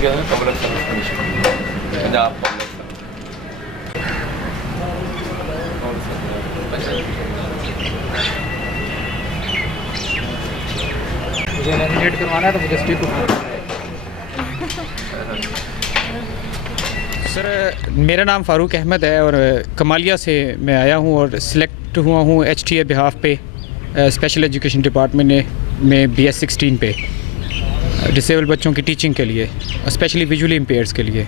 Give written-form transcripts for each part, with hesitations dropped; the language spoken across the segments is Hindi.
गया है public service commission Punjab public मुझे नॉमिनेट करवाना है तो मुझे स्पीक सर। मेरा नाम फ़ारूक अहमद है और कमालिया से मैं आया हूँ और सिलेक्ट हुआ हूँ HTA बिहाफ पे स्पेशल एजुकेशन डिपार्टमेंट में BS16 पे डिसेबल बच्चों की टीचिंग के लिए, स्पेशली विजुअली इम्पेयर्स के लिए।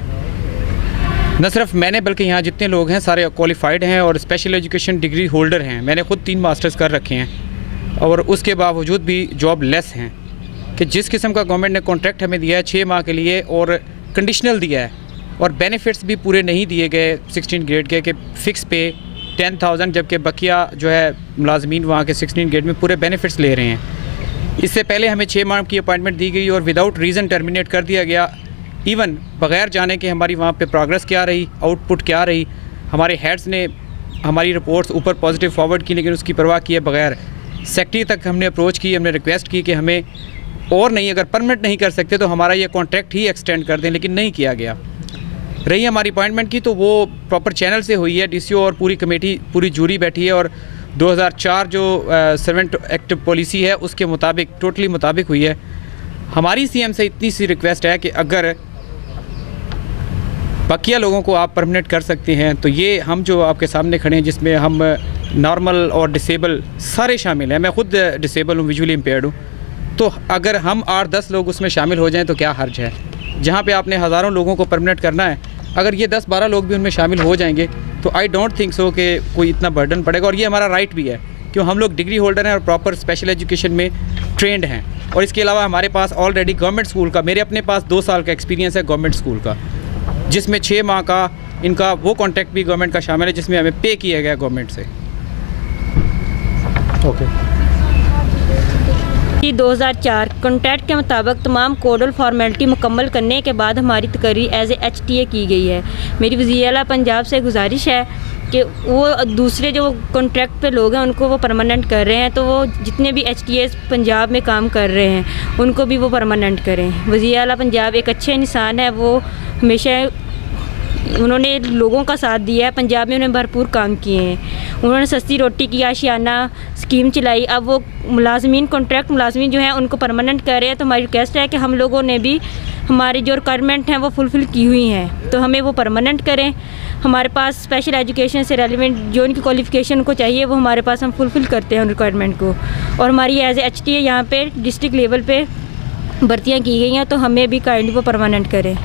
न सिर्फ मैंने बल्कि यहाँ जितने लोग हैं सारे क्वालिफाइड हैं और स्पेशल एजुकेशन डिग्री होल्डर हैं। मैंने ख़ुद 3 मास्टर्स कर रखे हैं और उसके बावजूद भी जॉब लेस हैं कि जिस किस्म का गवर्नमेंट ने कॉन्ट्रैक्ट हमें दिया है 6 माह के लिए और कंडीशनल दिया है और बेनिफिट्स भी पूरे नहीं दिए गए 16 ग्रेड के कि फ़िक्स पे 10,000, जबकि बकिया जो है मुलाजमीन वहाँ के 16 ग्रेड में पूरे बेनिफिट्स ले रहे हैं। इससे पहले हमें 6 माह की अपॉइंटमेंट दी गई और विदाउट रीज़न टर्मिनेट कर दिया गया। इवन बग़ैर जाने के हमारी वहाँ पे प्रोग्रेस क्या रही, आउटपुट क्या रही। हमारे हेड्स ने हमारी रिपोर्ट्स ऊपर पॉजिटिव फॉरवर्ड की, लेकिन उसकी परवाह किए बगैर सेक्रेटरी तक हमने अप्रोच की, हमने रिक्वेस्ट की कि हमें और नहीं, अगर परमानेंट नहीं कर सकते तो हमारा ये कॉन्ट्रैक्ट ही एक्सटेंड कर दें, लेकिन नहीं किया गया। रही हमारी अपॉइंटमेंट की तो वो प्रॉपर चैनल से हुई है, DCO और पूरी कमेटी, पूरी जूरी बैठी है और 2004 जो सर्वेंट एक्ट पॉलिसी है उसके मुताबिक, टोटली मुताबिक हुई है। हमारी CM से इतनी सी रिक्वेस्ट है कि अगर बकिया लोगों को आप परमानेंट कर सकते हैं तो ये हम जो आपके सामने खड़े हैं, जिसमें हम नॉर्मल और डिसेबल सारे शामिल हैं, मैं ख़ुद डिसेबल हूँ, विजुअली इम्पेयर्ड हूँ, तो अगर हम 8-10 लोग उसमें शामिल हो जाएं तो क्या हर्ज है। जहाँ पे आपने हज़ारों लोगों को परमानेंट करना है, अगर ये 10-12 लोग भी उनमें शामिल हो जाएंगे तो आई डोंट थिंक सो कि कोई इतना बर्डन पड़ेगा। और ये हमारा राइट भी है क्यों हम लोग डिग्री होल्डर हैं और प्रॉपर स्पेशल एजुकेशन में ट्रेंड हैं। और इसके अलावा हमारे पास ऑलरेडी गवर्नमेंट स्कूल का, मेरे अपने पास 2 साल का एक्सपीरियंस है गवर्नमेंट स्कूल का, जिसमें 6 माह का इनका वो कॉन्ट्रैक्ट भी गवर्नमेंट का शामिल है जिसमें हमें पे किया गया गवर्नमेंट से। ओके 2004 कॉन्ट्रैक्ट के मुताबिक तमाम कोडल फॉर्मेलिटी मुकम्मल करने के बाद हमारी तकरीर एज HTA की गई है। मेरी वज़ीर आला पंजाब से गुजारिश है कि वो दूसरे जो कॉन्ट्रैक्ट पे लोग हैं उनको वो परमानेंट कर रहे हैं, तो वो जितने भी HTAs पंजाब में काम कर रहे हैं उनको भी वो परमानेंट करें। वज़ीर आला पंजाब एक अच्छे इंसान है, वो हमेशा उन्होंने लोगों का साथ दिया है, पंजाब में उन्होंने भरपूर काम किए हैं। उन्होंने सस्ती रोटी की आशियाना स्कीम चलाई, अब वो मुलाजमीन, कॉन्ट्रैक्ट मुलाजमीन जो हैं उनको परमानेंट कर रहे हैं। तो हमारी रिक्वेस्ट है कि हम लोगों ने भी हमारी जो रिक्वायरमेंट हैं वो फुलफ़िल की हुई हैं तो हमें वो परमानेंट करें। हमारे पास स्पेशल एजुकेशन से रेलिवेंट जो उनकी क्वालिफ़िकेशन को चाहिए वो हमारे पास हम फुलफ़िल करते हैं उन रिक्वायरमेंट को। और हमारी एज HTA यहाँ पर डिस्ट्रिक्ट लेवल पर भर्तियाँ की गई हैं तो हमें भी काइंडली वो परमानेंट करें।